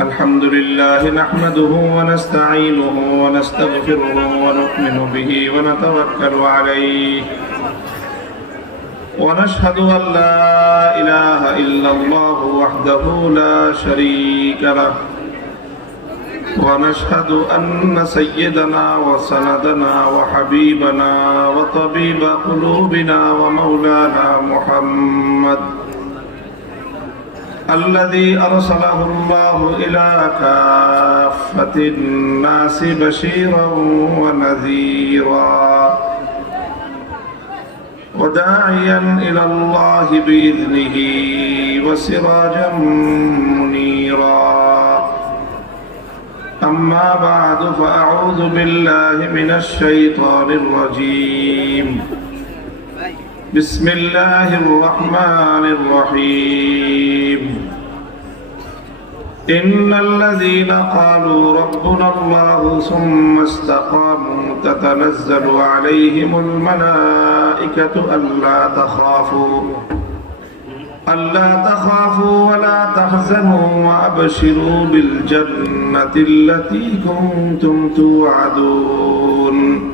الحمد لله نحمده ونستعينه ونستغفره ونؤمن به ونتوكل عليه. ونشهد أن لا إله إلا الله وحده لا شريك له. ونشهد أن سيدنا وسندنا وحبيبنا وطبيب قلوبنا ومولانا محمد الذي أرسله الله إلى كافة الناس بشيرا ونذيرا. وداعيا إلى الله بإذنه وسراجا منيرا. أما بعد فأعوذ بالله من الشيطان الرجيم. بسم الله الرحمن الرحيم. إن الذين قالوا ربنا الله ثم استقاموا تتنزل عليهم الملائكة ألا تخافوا ألا تخافوا ولا تحزنوا وأبشروا بالجنة التي كنتم توعدون.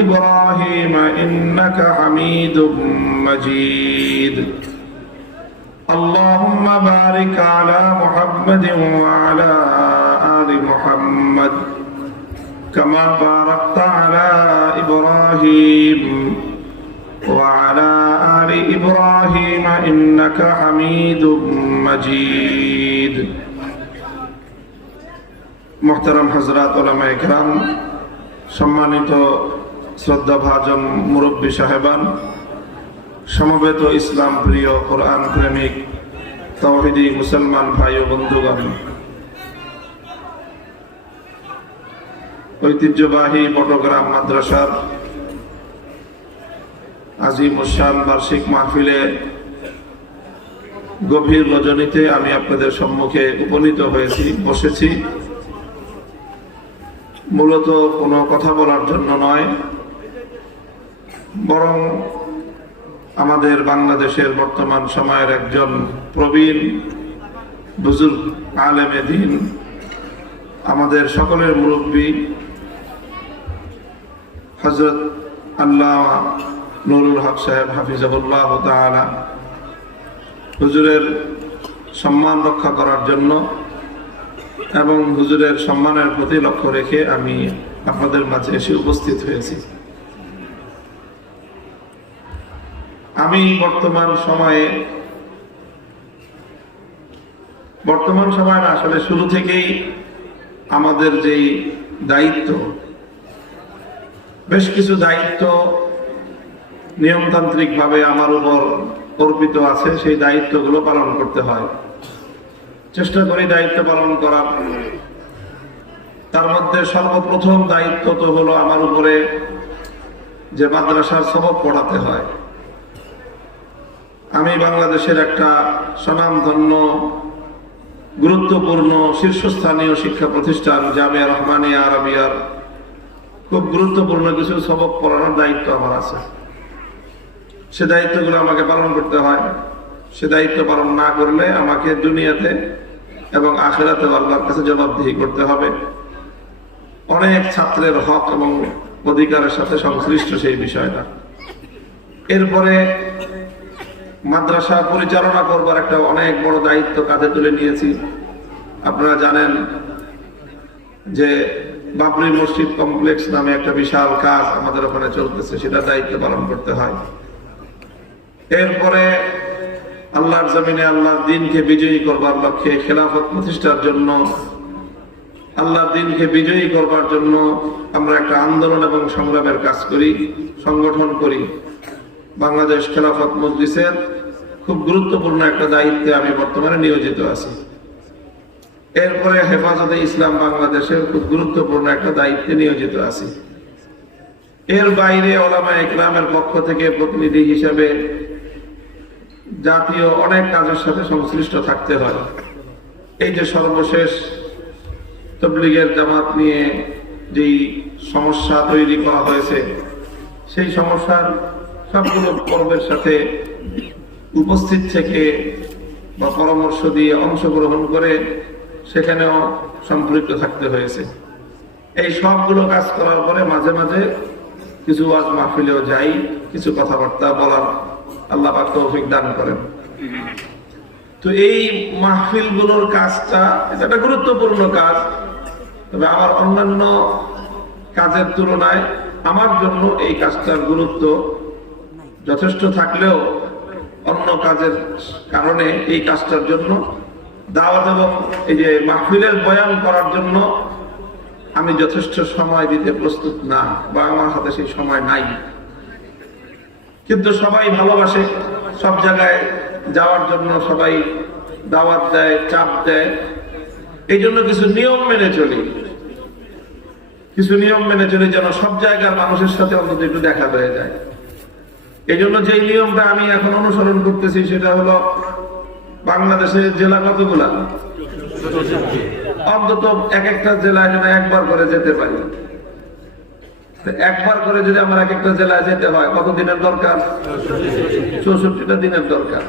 إبراهيم إنك حميد مجيد اللهم بارك على محمد وعلى آل محمد كما باركت على إبراهيم وعلى آل إبراهيم إنك حميد مجيد محترم حضرات علماء کرام সম্মানিত শ্রদ্ধা ভাজন মুরব্বী সাহেবান, সমবেত ইসলাম প্রিয় কোরআন প্রেমিক, তৌহিদি মুসলমান ভাই ও বন্ধুগণ। ঐতিহ্যবাহী পটগ্রাম মাদ্রাসার আজিম উসান বার্ষিক মাহফিলে গভীর রজনীতে আমি আপনাদের সম্মুখে উপনীত হয়েছি, বসেছি। মূলত কোনো কথা বলার জন্য নয় বরং আমাদের বাংলাদেশের বর্তমান সময়ের একজন প্রবীণ বুজুর্গ আলেমে দিন, আমাদের সকলের মুরব্বী হজরত আল্লাহ নুরুল হক সাহেব হাফিজাবুল্লাহ তালা হুজুরের সম্মান রক্ষা করার জন্য এবং হুজুরের সম্মানের প্রতি লক্ষ্য রেখে আমি আপনাদের মাঝে এসে উপস্থিত হয়েছি। আমি বর্তমান সময়ে, বর্তমান সময় না, আসলে শুরু থেকেই আমাদের যেই দায়িত্ব, বেশ কিছু দায়িত্ব নিয়মতান্ত্রিকভাবে আমার উপর অর্পিত আছে, সেই দায়িত্বগুলো পালন করতে হয়। চেষ্টা করি দায়িত্ব পালন করার। তার মধ্যে সর্বপ্রথম দায়িত্ব তো হলো আমার উপরে যে মাদ্রাসার সবক পড়াতে হয়। আমি বাংলাদেশের একটা স্বনামধন্য, গুরুত্বপূর্ণ শীর্ষস্থানীয় শিক্ষা প্রতিষ্ঠান জামিয়া রহমানিয়া আরবিয়ার খুব গুরুত্বপূর্ণ কিছু সবক পড়ানোর দায়িত্ব আমার আছে। সে দায়িত্বগুলো আমাকে পালন করতে হয়। সে দায়িত্ব পালন না করলে আমাকে দুনিয়াতে এবং আখেরাতে আল্লাহর কাছে জবাবদিহি করতে হবে। অনেক ছাত্রের হক এবং অধিকারের সাথে সংশ্লিষ্ট সেই বিষয়টা। এরপরে মাদ্রাসা পরিচালনা করবার একটা অনেক বড় দায়িত্ব কাঁধে তুলে নিয়েছি। আপনারা জানেন যে বাবরি মসজিদ কমপ্লেক্স নামে একটা বিশাল কাজ আমাদের ওখানে চলতেছে, সেটা দায়িত্ব পালন করতে হয়। এরপরে আল্লাহর জমিনে আল্লাহর দিনকে বিজয়ী করবার লক্ষ্যে খেলাফত প্রতিষ্ঠার জন্য, আল্লাহর দিনকে বিজয়ী করবার জন্য আমরা একটা আন্দোলন এবং সংগ্রামের কাজ করি, সংগঠন করি। বাংলাদেশ খেলাফত মজলিসের খুব গুরুত্বপূর্ণ একটা দায়িত্বে আমি বর্তমানে নিয়োজিত আছি। এরপরে হেফাজতে ইসলাম বাংলাদেশের খুব গুরুত্বপূর্ণ একটা দায়িত্বে নিয়োজিত আছি। এর বাইরে ওলামা ইকরামের পক্ষ থেকে প্রতিনিধি হিসেবে জাতীয় অনেক কাজের সাথে সংশ্লিষ্ট থাকতে হয়। এই যে সর্বশেষ তবলিগের জামাত নিয়ে যেই সমস্যা তৈরি করা হয়েছে, সেই সমস্যার সবগুলো পর্বের সাথে উপস্থিত থেকে বা পরামর্শ দিয়ে অংশগ্রহণ করে সেখানেও সম্পৃক্ত থাকতে হয়েছে। এই সবগুলো কাজ করার পরে মাঝে মাঝে কিছু ওয়াজ মাহফিলেও যাই, কিছু কথাবার্তা বলার আল্লাহ তৌফিক দান করেন। তো এই মাহফিলগুলোর কাজটা এটা একটা গুরুত্বপূর্ণ কাজ, তবে আমার অন্যান্য কাজের তুলনায় আমার জন্য এই কাজটার গুরুত্ব যথেষ্ট থাকলেও অন্য কাজের কারণে এই কাজটার জন্য দাওয়াত এবং এই যে মাহফিলের বয়ান করার জন্য আমি যথেষ্ট সময় দিতে প্রস্তুত না, বা আমার হাতে সেই সময় নাই। কিন্তু সবাই ভালোবাসে, সব জায়গায় যাওয়ার জন্য সবাই দাওয়াত দেয়, চাপ দেয়। এই জন্য কিছু নিয়ম মেনে চলি। কিছু নিয়ম মেনে চলি যেন সব জায়গার মানুষের সাথে অন্তত একটু দেখা হয়ে যায়। এই জন্য যে নিয়মটা আমি এখন অনুসরণ করতেছি সেটা হলো বাংলাদেশের জেলা কতগুলা? অন্তত এক একটা জেলায় যেন একবার করে যেতে পারি। একবার করে যদি আমার এক একটা জেলায় যেতে হয়, কত দিনের দরকার? চৌষট্টিটা দিনের দরকার।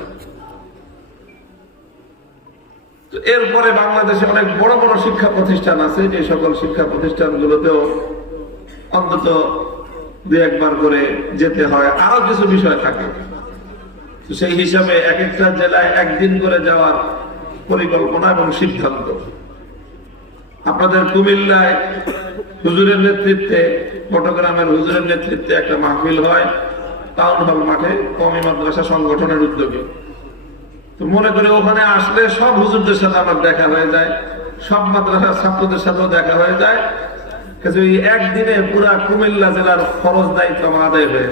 এরপরে বাংলাদেশে অনেক বড় বড় শিক্ষা প্রতিষ্ঠান আছে, যে সকল শিক্ষা প্রতিষ্ঠানগুলোতেও অন্তত দু একবার করে যেতে হয়। আরও কিছু বিষয় থাকে। তো সেই হিসাবে এক একটা জেলায় একদিন করে যাওয়ার পরিকল্পনা এবং সিদ্ধান্ত। আপনাদের কুমিল্লায় হুজুরের নেতৃত্বে চট্টগ্রামের হুজুরের নেতৃত্বে একটা মাহফিল হয়। টাউন হল মাঠে কমি মাদ্রাসা সংগঠনের উদ্যোগে। তো মনে করি ওখানে আসলে সব হুজুরদের সাথে আমার দেখা হয়ে যায়। সব মাদ্রাসার ছাত্রদের সাথেও দেখা হয়ে যায়। একদিনে পুরা কুমিল্লা জেলার ফরজ দায়িত্ব আমার আদায় হয়ে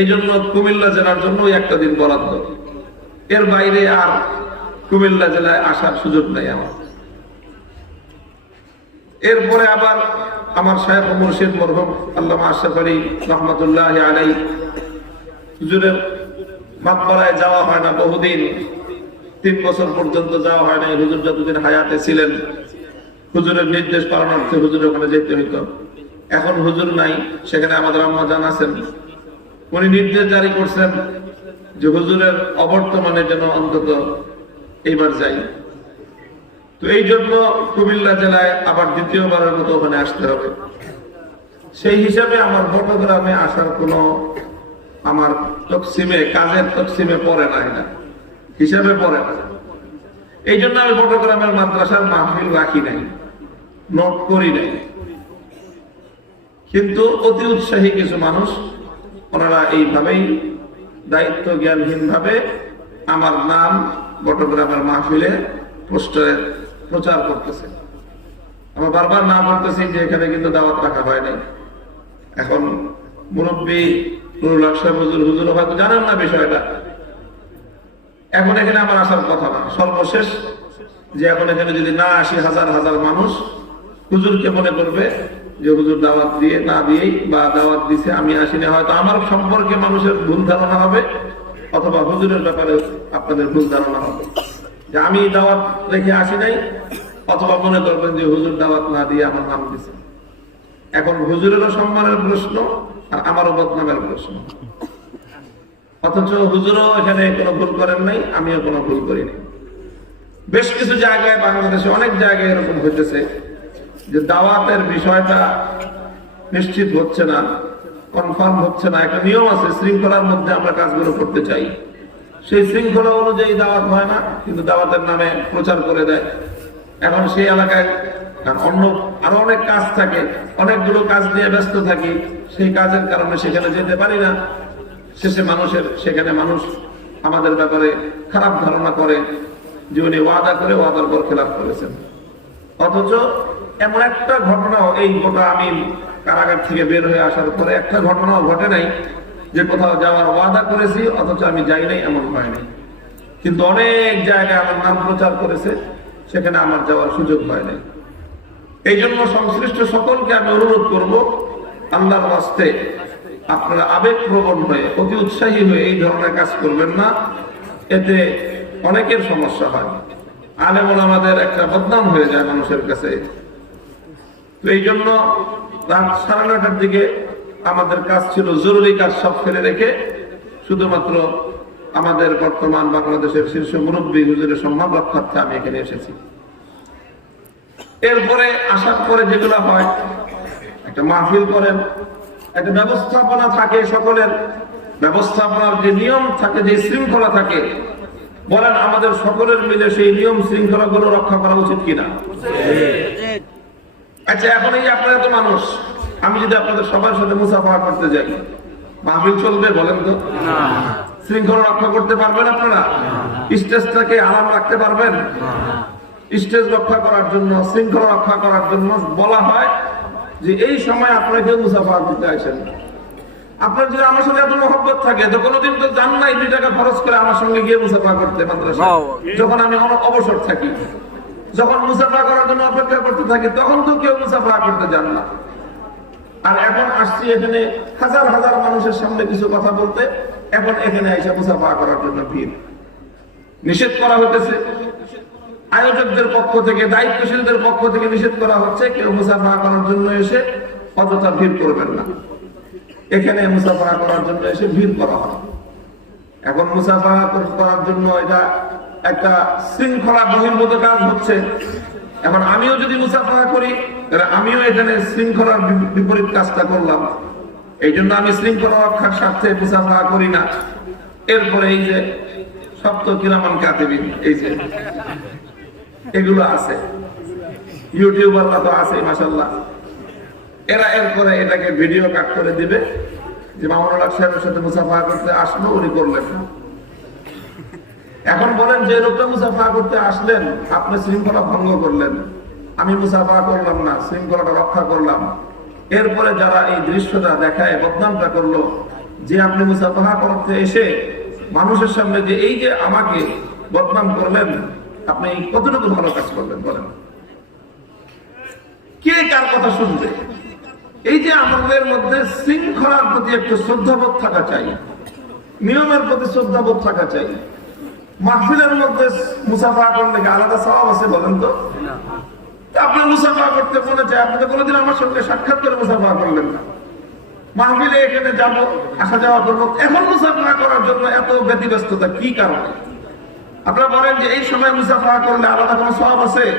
এই জন্য কুমিল্লা জেলার জন্য একটা দিন বরাদ্দ। এর বাইরে আর কুমিল্লা জেলায় আসার সুযোগ আমার। এরপরে আবার আমার সাহেব মুর্শিদ মরহম আল্লাহ আশরাফ আলী রহমতুল্লাহ আলাই হুজুরের যাওয়া হয় না, বহুদিন, তিন বছর পর্যন্ত যাওয়া হয় না হুজুর যতদিন হায়াতে ছিলেন হুজুরের নির্দেশ পালনার্থে হুজুর ওখানে যেতে হইতো। এখন হুজুর নাই, সেখানে আমাদের আম্মা জান আছেন। উনি নির্দেশ জারি করছেন যে হুজুরের অবর্তমানে যেন অন্তত এইবার যাই। তো এই জন্য কুমিল্লা জেলায় আবার দ্বিতীয়বারের মতো ওখানে আসতে হবে। সেই হিসাবে আমার বটগ্রামে আসার কোনো আমার তকসিমে, কাজের তকসিমে পড়ে না এটা। হিসাবে পড়ে না। এই জন্য আমি বটগ্রামের মাদ্রাসার মাহফিল রাখি নাই। নোট করি নাই। কিন্তু অতি উৎসাহী কিছু মানুষ, ওনারা এইভাবেই দায়িত্ব জ্ঞানহীন ভাবে আমার নাম বটগ্রামের মাহফিলে পোস্টারে প্রচার করতেছে। আমরা বারবার না বলতেছি যে এখানে কিন্তু দাওয়াত রাখা হয় নাই। এখন মুরব্বী নুরুল আকসাহ হুজুর হুজুর হয়তো জানেন না বিষয়টা। এখন এখানে আমার আসার কথা না। সর্বশেষ যে এখন এখানে যদি না আসি হাজার হাজার মানুষ হুজুরকে মনে করবে যে হুজুর দাওয়াত দিয়ে, না দিয়েই বা দাওয়াত দিছে, আমি আসিনি, হয়তো আমার সম্পর্কে মানুষের ভুল ধারণা হবে অথবা হুজুরের ব্যাপারে আপনাদের ভুল ধারণা হবে। যে আমি দাওয়াত রেখে আসি নাই, অথবা মনে করবেন যে হুজুর দাওয়াত না দিয়ে আমার নাম দিছে। এখন হুজুরেরও সম্মানের প্রশ্ন আর আমারও বদনামের প্রশ্ন। অথচ হুজুরও এখানে কোনো ভুল করেন নাই, আমিও কোনো ভুল করিনি। বেশ কিছু জায়গায় বাংলাদেশে অনেক জায়গায় এরকম হইতেছে। যে দাওয়াতের বিষয়টা নিশ্চিত হচ্ছে না কনফার্ম হচ্ছে না, একটা নিয়ম আছে, শৃঙ্খলার মধ্যে আমরা কাজগুলো করতে চাই। সেই শৃঙ্খলা অনুযায়ী দাওয়াত হয় না, কিন্তু দাওয়াতের নামে প্রচার করে দেয়। এখন সেই এলাকায় অন্য আরও অনেক কাজ থাকে, অনেকগুলো কাজ নিয়ে ব্যস্ত থাকি, সেই কাজের কারণে সেখানে যেতে পারি না। শেষে মানুষের, সেখানে মানুষ আমাদের ব্যাপারে খারাপ ধারণা করে, যে উনি ওয়াদা করে ওয়াদার পর খেলাপ করেছেন। অথচ এমন একটা ঘটনাও এই গোটা আমি কারাগার থেকে বের হয়ে আসার পরে একটা ঘটনাও ঘটে নাই যে কোথাও যাওয়ার ওয়াদা করেছি, অথচ আমি যাই নাই, এমন হয় নাই। কিন্তু অনেক জায়গায় আমার নাম প্রচার করেছে, সেখানে আমার যাওয়ার সুযোগ হয় নাই। এই জন্য সংশ্লিষ্ট সকলকে আমি অনুরোধ করব, আল্লাহর বাস্তে আপনারা আবেগ প্রবণ হয়ে, অতি উৎসাহী হয়ে এই ধরনের কাজ করবেন না। এতে অনেকের সমস্যা হয়। আলেমন আমাদের একটা বদনাম হয়ে যায় মানুষের কাছে। এই জন্য সাড়ে নটার দিকে আমাদের কাজ ছিল জরুরি কাজ সব ফেলে রেখে শুধুমাত্র আমাদের বর্তমান বাংলাদেশের শীর্ষ মুরব্বী হুজুরের সম্মান রক্ষার্থে আমি এখানে এসেছি। এরপরে আসার পরে যেগুলো হয়, একটা মাহফিল করেন, একটা ব্যবস্থাপনা থাকে সকলের, ব্যবস্থাপনার যে নিয়ম থাকে, যে শৃঙ্খলা থাকে, বলেন আমাদের সকলের মিলে সেই নিয়ম শৃঙ্খলা গুলো রক্ষা করা উচিত কিনা? আচ্ছা এখন এই আপনারা তো মানুষ আমি যদি আপনাদের সবার সাথে মুসাফা করতে যাই মাহফিল চলবে বলেন তো? শৃঙ্খলা রক্ষা করতে পারবেন আপনারা? স্টেজটাকে আরাম রাখতে পারবেন? স্টেজ রক্ষা করার জন্য শৃঙ্খলা রক্ষা করার জন্য বলা হয় যে এই সময় আপনারা কেউ মুসাফা করতে আসেন আপনার যদি আমার সঙ্গে এত মহব্বত থাকে তো কোনোদিন তো জান নাই দুই টাকা খরচ করে আমার সঙ্গে গিয়ে মুসাফা করতে মাদ্রাসা যখন আমি অবসর থাকি। যখন মুসাফা করার জন্য অপেক্ষা করতে থাকি, তখন তো কেউ মুসাফা করতে যান না। আর এখন আসছি এখানে হাজার হাজার মানুষের সামনে কিছু কথা বলতে, এখন এখানে এসে মুসাফা করার জন্য ভিড়। নিষেধ করা হতেছে আয়োজকদের পক্ষ থেকে, দায়িত্বশীলদের পক্ষ থেকে নিষেধ করা হচ্ছে, কেউ মুসাফা করার জন্য এসে অযথা ভিড় করবেন না। এখানে মুসাফা করার জন্য এসে ভিড় করা হয়। এখন মুসাফা করার জন্য এটা একটা শৃঙ্খলা বহির্ভূত কাজ হচ্ছে। এখন আমিও যদি মুসাফা করি, তাহলে আমিও এখানে শৃঙ্খলার বিপরীত কাজটা করলাম। এই জন্য আমি শৃঙ্খলা রক্ষার স্বার্থে মুসাফা করি না। এরপরে এই যে সপ্ত কিরামান কাতিবিন, এই যে এগুলো আছে। ইউটিউবাররা তো আছে মাসাল্লাহ এরা এরপরে এটাকে ভিডিও কাট করে দিবে যে মামুনুল হক সাহেবের সাথে মুসাফা করতে আসলো, উনি করলেন না। এখন বলেন যে লোকটা মুসাফা করতে আসলেন, আপনি শৃঙ্খলা ভঙ্গ করলেন। আমি মুসাফা করলাম না, শৃঙ্খলাটা রক্ষা করলাম। এরপরে যারা এই দৃশ্যটা দেখায়, বদনামটা করল, যে আপনি মুসাফা করতে এসে মানুষের সামনে যে এই যে আমাকে বদনাম করলেন, আপনি কতটুকু ভালো কাজ করলেন বলেন? কে কার কথা শুনবে? এই যে আমাদের মধ্যে শৃঙ্খলার প্রতি একটু শ্রদ্ধাবোধ থাকা চাই, নিয়মের প্রতি শ্রদ্ধাবোধ থাকা চাই। মাহফিলের মধ্যে মুসাফা করলে কি আলাদা স্বভাব আছে বলেন তো? আপনার মুসাফা করতে মনে চায় আপনি তো কোনোদিন আমার সঙ্গে সাক্ষাৎ করে মুসাফা করলেন না। মাহফিলে এখানে যাব আসা যাওয়া করব। এখন মুসাফা করার জন্য এত ব্যতিব্যস্ততা কি কারণে? আপনারা বলেন যে এই সময় মুসাফা করলে আলাদা কোনো স্বভাব আছে?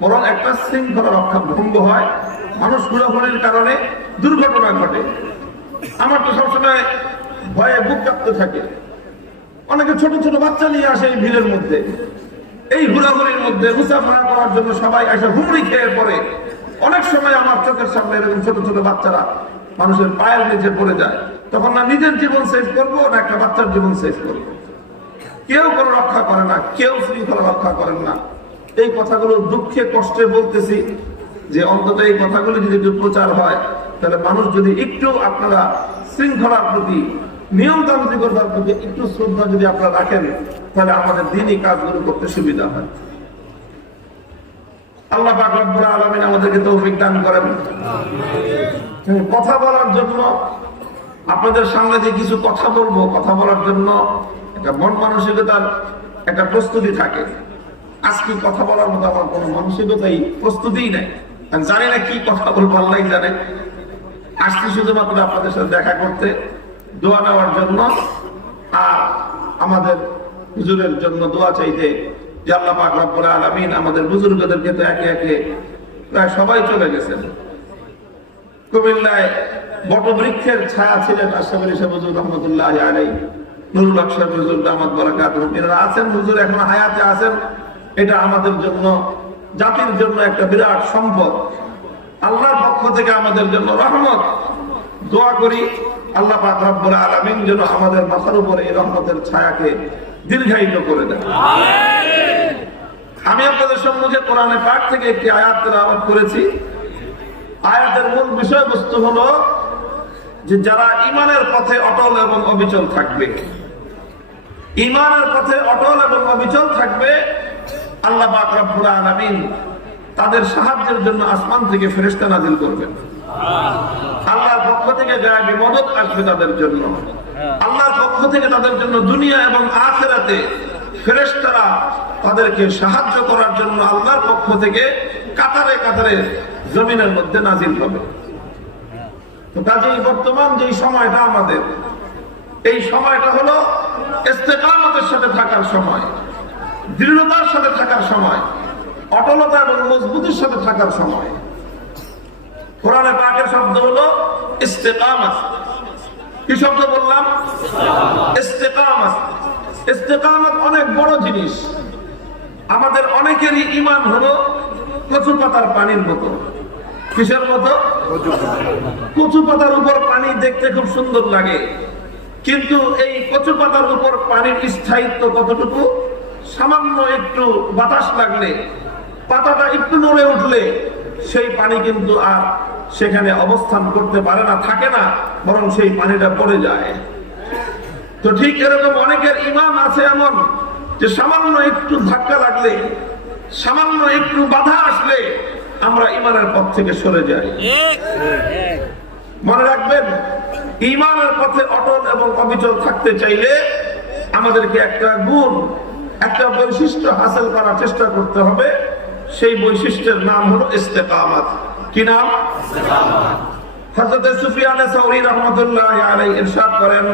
বরং একটা শৃঙ্খলা রক্ষা ভঙ্গ হয় মানুষ ঘোরাঘুরির কারণে দুর্ঘটনা ঘটে। আমার তো সবসময় ভয়ে বুক কাঁপতে থাকে। অনেকে ছোট ছোট বাচ্চা নিয়ে আসে এই ভিড়ের মধ্যে। এই ঘোরাঘুরির মধ্যে মুসাফা করার জন্য সবাই এসে হুমড়ি খেয়ে পড়ে। অনেক সময় আমার চোখের সামনে এরকম ছোট ছোট বাচ্চারা মানুষের পায়ের নিচে পড়ে যায়। তখন না নিজের জীবন শেষ করব, না একটা বাচ্চার জীবন শেষ করব। কেউ কোনো রক্ষা করে না, কেউ শৃঙ্খলা রক্ষা করেন না। এই কথাগুলো দুঃখে, কষ্টে বলতেছি যে অন্তত এই কথাগুলো যদি প্রচার হয়, তাহলে মানুষ যদি একটু আপনারা শৃঙ্খলার প্রতি নিয়মতান্ত্রিকতার প্রতি একটু শ্রদ্ধা যদি আপনারা রাখেন তাহলে আমাদের দিনই কাজগুলো করতে সুবিধা হয়। আল্লাহ পাক রব্বুল আলামিন আমাদেরকে তৌফিক দান করেন। কথা বলার জন্য আপনাদের সামনে যে কিছু কথা বলব কথা বলার জন্য একটা মন মানসিকতার একটা প্রস্তুতি থাকে। আজকে কথা বলার মতো আমার কোনো মানসিকতাই প্রস্তুতিই নাই। জানি না কি কথা বলব আল্লাহ জানে। আসছি শুধুমাত্র আপনাদের সাথে দেখা করতে। দোয়া নেওয়ার জন্য। আর আমাদের হুজুরের জন্য দোয়া চাইতে যে আল্লাহ পাক রব্বুল আলামিন আমাদের বুজুর্গদেরকে তো একে একে প্রায় সবাই চলে গেছেন। কুমিল্লায় বটবৃক্ষের ছায়া ছিলেন আশরাফ আলী সাহেব হুজুর রহমতুল্লাহ আলাই নুরুল হক হুজুর দামাত বরাকাত এনারা আছেন হুজুর, এখন হায়াতে আছেন। এটা আমাদের জন্য, জাতির জন্য একটা বিরাট সম্পদ। আল্লাহর পক্ষ থেকে আমাদের জন্য রহমত। দোয়া করি আল্লাহ পাক রব্বুল আলামিন যেন আমাদের মাথার উপরে এই রহমতের ছায়াকে দীর্ঘায়িত করে দেন। আমি আপনাদের সম্মুখে কোরআনে পাক থেকে একটি আয়াত তেলাওয়াত করেছি, আয়াতের মূল বিষয়বস্তু হলো যে যারা ইমানের পথে অটল এবং অবিচল থাকবে ইমানের পথে অটল এবং অবিচল থাকবে, আল্লাহ পাক রব্বুল আলামিন তাদের সাহায্যের জন্য আসমান থেকে ফেরেশতা নাজিল করবেন। আল্লাহর পক্ষ থেকে গায়েবী মদত আসবে তাদের জন্য। আল্লাহর পক্ষ থেকে তাদের জন্য দুনিয়া এবং আখেরাতে ফেরেশতারা তাদেরকে সাহায্য করার জন্য আল্লাহর পক্ষ থেকে কাতারে কাতারে জমিনের মধ্যে নাজিল হবে। বর্তমান যে সময়টা আমাদের, এই সময়টা হলো ইস্তেকামতের সাথে থাকার সময়, দৃঢ়তার সাথে থাকার সময়, অটলতা এবং মজবুতির সাথে থাকার সময়। কোরআনে শব্দ হলো ইস্তেকামাত। কি শব্দ বললাম? ইস্তেকামাত। ইস্তেকামাত অনেক বড় জিনিস। আমাদের অনেকেরই ইমান হলো কচু পাতার পানির মতো। কিসের মতো? কচু পাতার উপর পানি দেখতে খুব সুন্দর লাগে। কিন্তু এই কচু পাতার উপর পানির স্থায়িত্ব কতটুকু? সামান্য একটু বাতাস লাগলে, পাতাটা একটু নড়ে উঠলে সেই পানি কিন্তু আর সেখানে অবস্থান করতে পারে না, থাকে না, বরং সেই পানিটা পড়ে যায়। তো ঠিক এরকম অনেকের ইমান আছে এমন যে সামান্য একটু ধাক্কা লাগলে, সামান্য একটু বাধা আসলে আমরা ইমানের পথ থেকে সরে যাই। মনে রাখবেন, ইমানের পথে অটল এবং অবিচল থাকতে চাইলে আমাদেরকে একটা গুণ, একটা বৈশিষ্ট্য হাসিল করার চেষ্টা করতে হবে। সেই বৈশিষ্ট্যের নাম হলো ইস্তেকামাত। কি নাম? হযরত সুফিয়ান ইরশাদ করেন,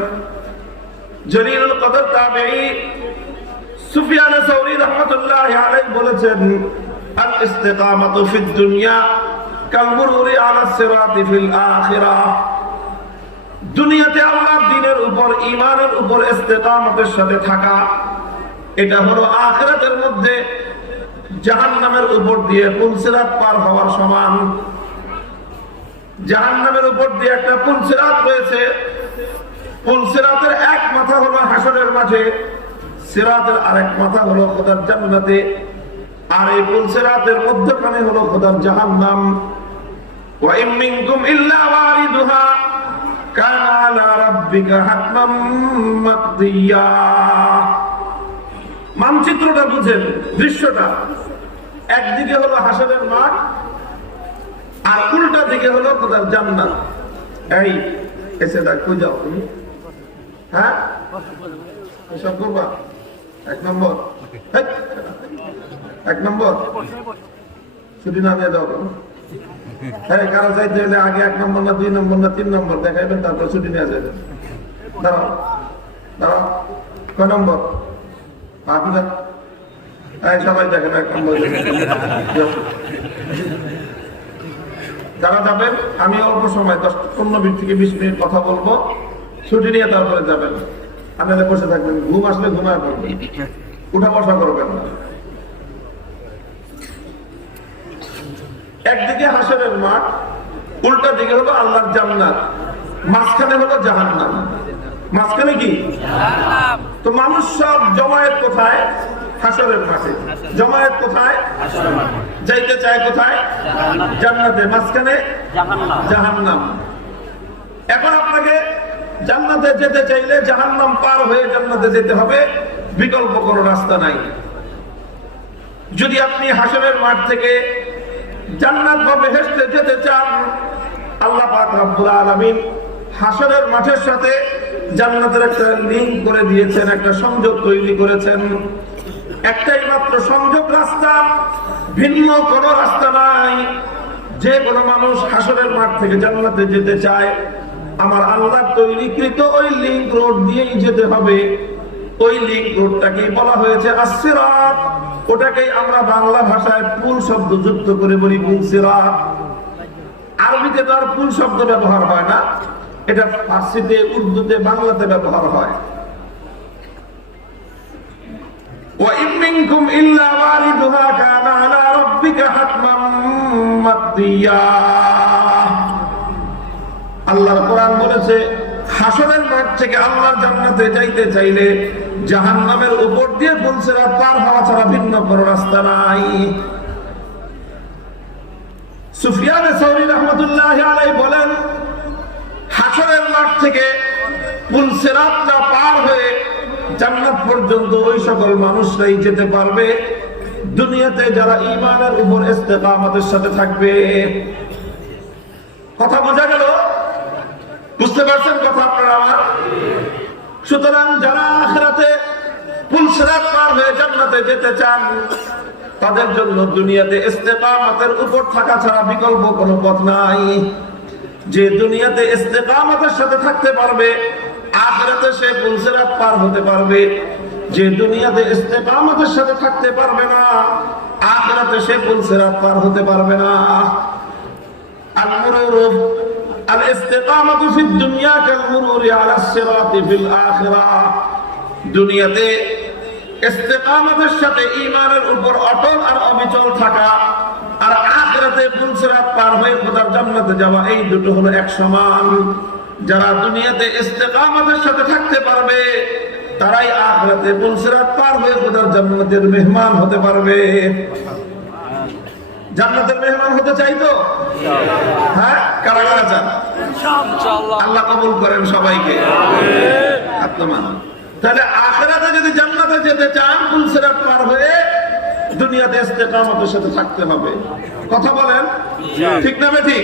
জলিলুল কদর তাবেঈ সুফিয়ান সাউরি রাহমাতুল্লাহ আলাইহি বলেছেন আল ইস্তিকামাতু ফিদ দুনিয়া কাল মুরুরি আলা সিরাতি ফিল দুনিয়াতে আল্লাহর দ্বীনের উপর, ঈমানের উপর ইস্তিকামতের সাথে থাকা, এটা হলো আখিরাতের মধ্যে জাহান্নামের উপর দিয়ে পুলসিরাত পার হওয়ার সমান। জাহান্নামের উপর দিয়ে একটা পুলসিরাত রয়েছে পুলসিরাতের এক মাথা হলো হাসরের মাঠে সিরাতের আরেক মাথা হলো খোদার জান্নাতে। আর এই পুলসিরাতের মধ্যখানে হলো খোদার হাতমান মাকদিয়া। মানচিত্রটা বুঝেন, দৃশ্যটা। একদিকে হলো হাসরের মাঠ, আর উল্টা দিকে হলো খোদার জান্নাত। এই, এসে কই যাও তুমি? হ্যাঁ? এসব করবা? এক নম্বর। এক নম্বর। ছুটি না দিয়ে দাও হ্যাঁ কারও চাইতে হলে আগে এক নম্বর না দুই নম্বর না তিন নম্বর দেখাইবেন, তারপর ছুটি নিয়ে যাবেন। দাঁড়াও। দাঁড়াও। কয় নম্বর? আপনার সবাই দেখেন যাও। যারা যাবেন আমি অল্প সময় দশ পনেরো মিনিট থেকে বিশ মিনিট কথা বলব। ছুটি নিয়ে তারপরে যাবেন। আপনারা বসে থাকবেন। ঘুম আসলে ঘুমায় পড়বেন। উঠা বসা করবেন না। একদিকে হাসরের মাঠ উল্টা দিকে হলো আল্লাহর জান্নাত। মাঝখানে হলো জাহান্নাম। মাঝখানে কি? তো মানুষ সব জমায়েত কোথায়? হাসরের মাঠে। জমায়েত কোথায়? যাইতে চায় কোথায়? জান্নাতে। জাহান্নাম। এখন আপনাকে জান্নাতে যেতে চাইলে জাহান্নাম পার হয়ে জান্নাতে যেতে হবে। বিকল্প কোনো রাস্তা নাই। যদি আপনি হাসনের মাঠ থেকে জান্নাত বা বেহেশতে যেতে চান, আল্লাহ পাক রব্বুল আলামিন হাসনের মাঠের সাথে জান্নাতের একটা লিঙ্ক করে দিয়েছেন, একটা সংযোগ তৈরি করেছেন। একটাই মাত্র সংযোগ রাস্তা। ভিন্ন কোন রাস্তা নাই। যে কোনো মানুষ হাসনের মাঠ থেকে জান্নাতে যেতে চায়। আমার আল্লাহ তৈরিকৃত ওই লিঙ্ক রোড দিয়েই যেতে হবে। ওই লিঙ্ক রোডটাকে বলা হয়েছে আসিরাত ওটাকেই আমরা বাংলা ভাষায় পুল শব্দ যুক্ত করে বলি পুলসিরাত আরবিতে তো আর পুল শব্দ ব্যবহার হয় না। এটা ফার্সিতে, উর্দুতে, বাংলাতে ব্যবহার হয়। وإن منكم إلا واردها كان على ربك حتما مقضيا আল্লাহর কোরআন বলেছে হাসরের মাঠ থেকে আল্লাহর জান্নাতে যাইতে চাইলে জাহান্নামের উপর দিয়ে পুলসেরা পার হওয়া ছাড়া ভিন্ন কোনো রাস্তা নাই সুফিয়ান সৌরি রহমতুল্লাহ আলাই বলেন হাসরের মাঠ থেকে পুলসেরাতটা পার হয়ে জান্নাত পর্যন্ত ওই সকল মানুষরাই যেতে পারবে। দুনিয়াতে যারা ইমানের উপর ইস্তেকামতের সাথে থাকবে। কথা বোঝা গেল? বুঝতে পারছেন কথা আপনারা আমার? সুতরাং যারা আখেরাতে পুলসরাত পার হয়ে জান্নাতে যেতে চান, তাদের জন্য দুনিয়াতে ইস্তেকামতের উপর থাকা ছাড়া বিকল্প কোনো পথ নাই। যে দুনিয়াতে ইস্তেকামতের সাথে থাকতে পারবে আখেরাতে সে পুলসেরাত পার হতে পারবে। যে দুনিয়াতে ইস্তেকামতের সাথে থাকতে পারবে না, আখেরাতে সে পুলসেরাত পার হতে পারবে না। আল মুরুর আল ইস্তেকামাতু ফিদ দুনিয়া কাল মুরুর আলা সিরাতি ফিল আখিরা। দুনিয়াতে ইস্তেকামতের সাথে ঈমানের উপর অটল আর অবিচল থাকা আর আখেরাতে পুলসেরাত পার হয়ে খোদার জান্নাতে যাওয়া, এই দুটো হলো এক সমান যারা দুনিয়াতে ইস্তেকামতের সাথে থাকতে পারবে তারাই আখিরাতে পুলসিরাত পার হয়ে খোদার জান্নাতের মেহমান হতে পারবে। জান্নাতের মেহমান হতে চাইতো হ্যাঁ? কারা কারা চান? আল্লাহ কবুল করেন সবাইকে। আত্মমান। তাহলে আখেরাতে যদি জান্নাতে যেতে চান পুলসিরাত পার হয়ে দুনিয়াতে ইস্তেকামতের সাথে থাকতে হবে। কথা বলেন? ঠিক না ঠিক?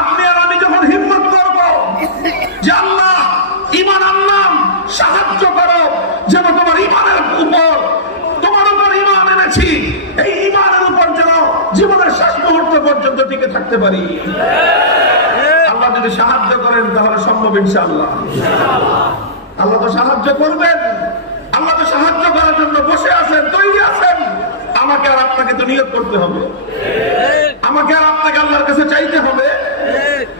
আপনি আর আমি যখন হিম্মত করব যে আল্লাহ ইমান সাহায্য করো, যেন তোমার ইমানের উপর, তোমার উপর ইমান এনেছি, এই ইমানের উপর যেন জীবনের শেষ মুহূর্ত পর্যন্ত টিকে থাকতে পারি। আল্লাহ যদি সাহায্য করেন, তাহলে সম্ভব আল্লাহ তো সাহায্য করবেন। আল্লাহ তো সাহায্য করার জন্য বসে আছেন, তৈরি আছেন। আমাকে আর আপনাকে তো নিয়োগ করতে হবে। আমাকে আর আপনাকে আল্লাহর কাছে চাইতে হবে।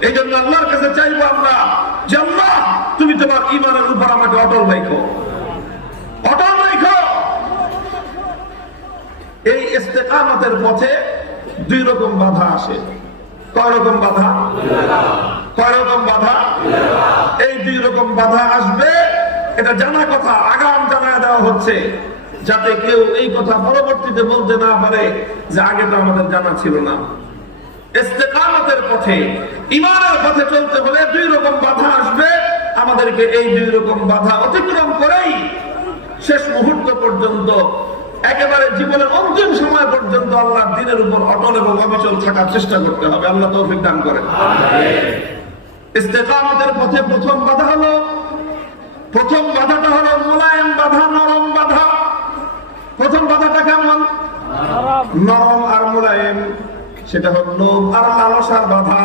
এই জন্য আল্লাহর কাছে চাইব আমরা যে আল্লাহ তুমি তোমার ইমানের উপর আমাকে অটল রাখো। অটল রাখো। এই ইস্তেকামতের পথে দুই রকম বাধা আসে। কয় রকম বাধা? কয় রকম বাধা? এই দুই রকম বাধা আসবে। এটা জানা কথা আগাম জানা দেওয়া হচ্ছে। যাতে কেউ এই কথা পরবর্তীতে বলতে না পারে যে আগে তো আমাদের জানা ছিল না। পথে ইমানের পথে চলতে হলে দুই রকম বাধা আসবে। আমাদেরকে এই দুই রকম বাধা অতিক্রম করেই শেষ মুহূর্ত পর্যন্ত একেবারে জীবনের অন্তিম সময় পর্যন্ত আল্লাহ দিনের উপর অটল এবং অবিচল থাকার চেষ্টা করতে হবে। আল্লাহ তৌফিক দান করেন। ইস্তেকামতের পথে প্রথম বাধা হলো প্রথম বাধাটা হলো মোলায়েম বাধা নরম বাধা। প্রথম বাধাটা কেমন? নরম আর মোলায়েম। সেটা হলো লোভ আর লালসার বাধা।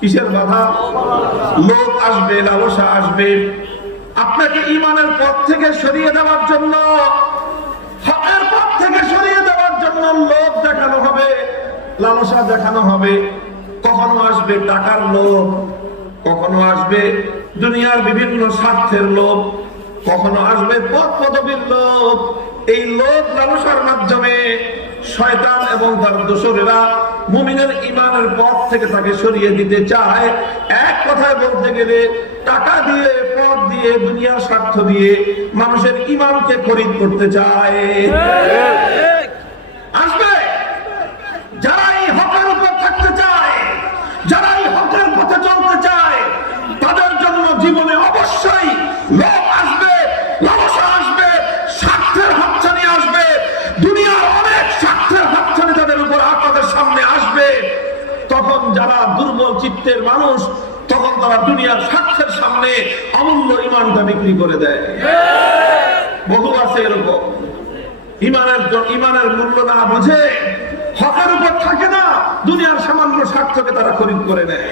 কিসের বাধা? লোভ আসবে, লালসা আসবে। আপনাকে ইমানের পথ থেকে সরিয়ে দেওয়ার জন্য, হকের পথ থেকে সরিয়ে দেওয়ার জন্য লোভ দেখানো হবে, লালসা দেখানো হবে। কখনো আসবে টাকার লোভ, কখনো আসবে দুনিয়ার বিভিন্ন স্বার্থের লোভ, কখনো আসবে পদ পদবীর লোভ। এই লোভ লালসার মাধ্যমে শয়তান এবং তার দোসরেরা মুমিনের ইমানের পথ থেকে তাকে সরিয়ে দিতে চায়। এক কথায় বলতে গেলে, টাকা দিয়ে, পথ দিয়ে, দুনিয়ার স্বার্থ দিয়ে মানুষের ইমানকে খরিদ করতে চায় আসবে যারা এই হকের উপর থাকতে চায় যারা এই হকের পথে চলতে চায় তাদের জন্য জীবনে অবশ্যই লোভ আসবে লালসা আসবে স্বার্থের হাতছানি আসবে দুনিয়ার অনেক স্বার্থের হাতছানি তাদের উপর আপনাদের সামনে আসবে তখন যারা দুর্বল মানুষ তখন তারা দুনিয়ার স্বার্থের সামনে অমূল্য ইমানটা বিক্রি করে দেয়। বহু আছে এরকম। ইমানের ইমানের মূল্য না বুঝে হকের উপর থাকে না, দুনিয়ার সামান্য স্বার্থকে তারা খরিদ করে নেয়।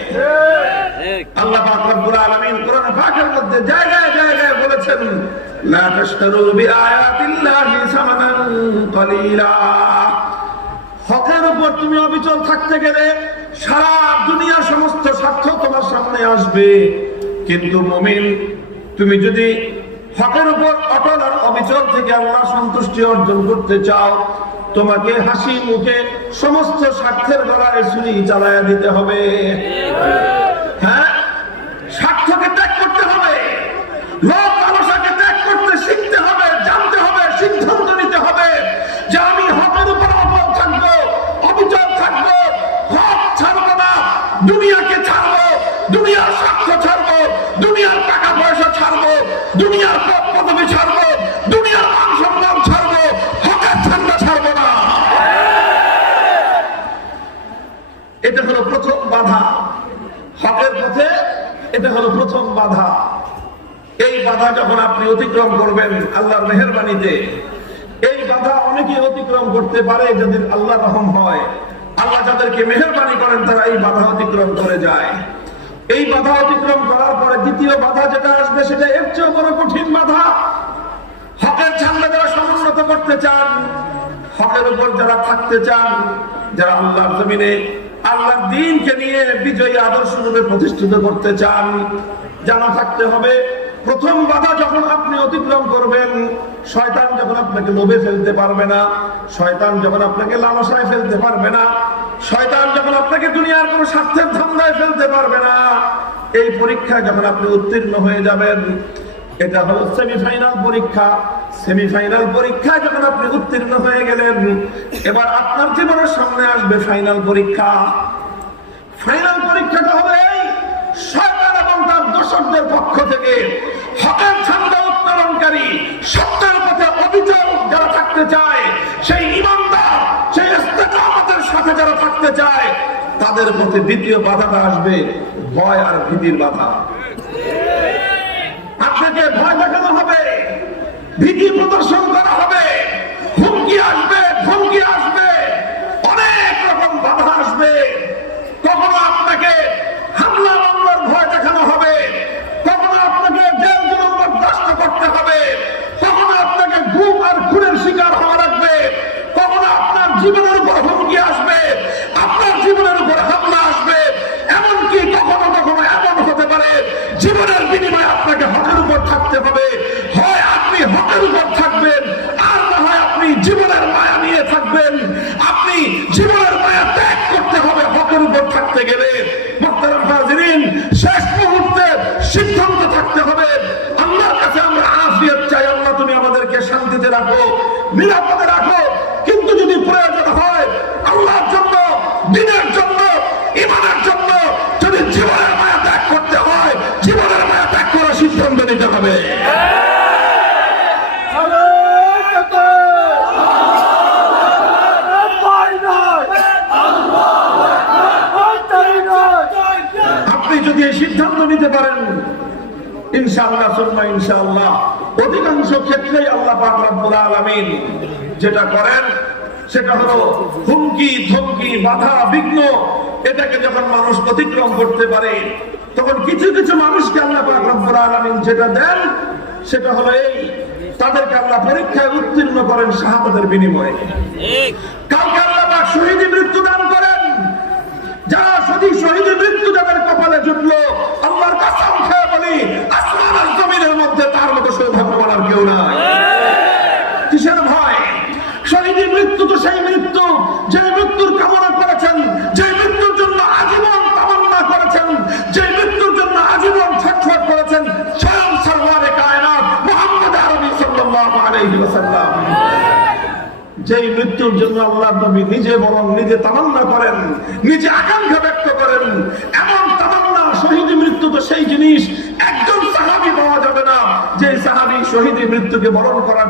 আল্লাহ রব্বুল আলামিন কোরআন পাকের মধ্যে জায়গায় জায়গায় বলেছেন, লা তাশতারু বিআয়াতিল্লাহি সামানান কলিলা। হকের উপর তুমি অবিচল থাকতে গেলে সারা দুনিয়ার সমস্ত স্বার্থ তোমার সামনে আসবে। কিন্তু মুমিন, তুমি যদি হকের উপর অটল আর অবিচল থেকে আল্লাহ সন্তুষ্টি অর্জন করতে চাও, তোমাকে হাসি মুখে সমস্ত স্বার্থের গলায় ছুরি চালায়া দিতে হবে। হ্যাঁ? স্বার্থকে ত্যাগ করতে হবে। লোক এটা হলো প্রথম বাধা। হকের পথে এটা হলো প্রথম বাধা। এই বাধা যখন আপনি অতিক্রম করবেন আল্লাহর মেহরবানিতে, এই বাধা অনেকে অতিক্রম করতে পারে যদি আল্লাহ রহম হয়। আল্লাহ যাদেরকে মেহরবানি করেন, তারা এই বাধা অতিক্রম করে যায়। এই বাধা অতিক্রম করার পরে দ্বিতীয় বাধা যেটা আসবে, সেটা এর চেয়েও বড় কঠিন বাধা। হকের ঝান্ডা যারা সমুন্নত করতে চান, হকের উপর যারা থাকতে চান, যারা আল্লাহর জমিনে আল্লাহর দিনকে নিয়ে বিজয়ী আদর্শ রূপে প্রতিষ্ঠিত করতে চান, জানা থাকতে হবে, প্রথম বাধা যখন আপনি অতিক্রম করবেন, শয়তান যখন আপনাকে লোভে ফেলতে পারবে না, শয়তান যখন আপনাকে লালসায় ফেলতে পারবে না, শয়তান যখন আপনাকে দুনিয়ার কোনো স্বার্থের ধান্দায় ফেলতে পারবে না, এই পরীক্ষায় যখন আপনি উত্তীর্ণ হয়ে যাবেন এটা হলো সেমিফাইনাল পরীক্ষা। সেমিফাইনাল পরীক্ষায় যখন আপনি উত্তীর্ণ হয়ে গেলেন, এবার আপনার জীবনের সামনে আসবে ফাইনাল পরীক্ষা। ফাইনাল পরীক্ষাটা হবে সরকার এবং তার দর্শকদের পক্ষ থেকে। হকের সত্যের পথে যারা থাকতে চায়, সেই ইমানদার, সেই ইস্তেকামতের সাথে যারা থাকতে চায়, তাদের পথে দ্বিতীয় বাধাটা আসবে, ভয় আর ভীতির বাধা। আপনাকে ভয় দেখানো হবে। ভীতি প্রদর্শন করা হবে। হুমকি আসবে, ধমকি আসবে। অনেক রকম বাধা আসবে। কখনো আপনাকে হামলা, মামলার ভয় দেখানো হবে। কখনো আপনাকে জেল জুলুম বরদাস্ত করতে হবে। কখনো আপনাকে ঘুম আর খুনের শিকার হওয়া লাগবে। কখনো আপনার জীবনের উপর হুমকি আসবে। আপনার জীবনের উপর হামলা আসবে। এমনকি কখনো কখনো এমন হতে পারে, জীবনের বিনিময়ে অধিকাংশ ক্ষেত্রেই আল্লাহ যেটা করেন, সেটা হলো হুমকি, ধমকি, বাধা, বিঘ্ন, এটাকে যখন মানুষ অতিক্রম করতে পারে, তখন কিছু কিছু মানুষকে আল্লাহ যেটা দেন, সেটা হলো এই, তাদেরকে আল্লাহ পরীক্ষায় উত্তীর্ণ করেন শাহাদাতের বিনিময়ে। আল্লাহ শহীদ মৃত্যু দান করেন, যারা সঠিক শহীদের মৃত্যু যাদের কপালে জুটলো, আল্লাহর খেয়ে বলি মধ্যে তার মতো সৌভাগ্যবান আর কেউ নাই। কিসের ভয়? শহীদের মৃত্যু তো সেই মৃত্যু, যে মৃত্যুর কামনা করেছেন, যে মৃত্যুর জন্য আজীবন কামনা করেছেন, যে মৃত্যুর জন্য আজীবন ছটফট করেছেন, স্বয়ং সর্বারে কায়নাত মুহাম্মদ আরবি সাল্লাল্লাহু আলাইহি ওয়াসাল্লাম। যেই মৃত্যুর জন্য আল্লাহ নবী নিজে বরং নিজে তামান্না করেন, নিজে আকাঙ্ক্ষা ব্যক্ত করেন, এমন তামান্না, শহীদ মৃত্যু তো সেই জিনিস সাহাবি পাওয়া যাবে না। যে সাহাবি শহীদের মৃত্যুকে বরণ করার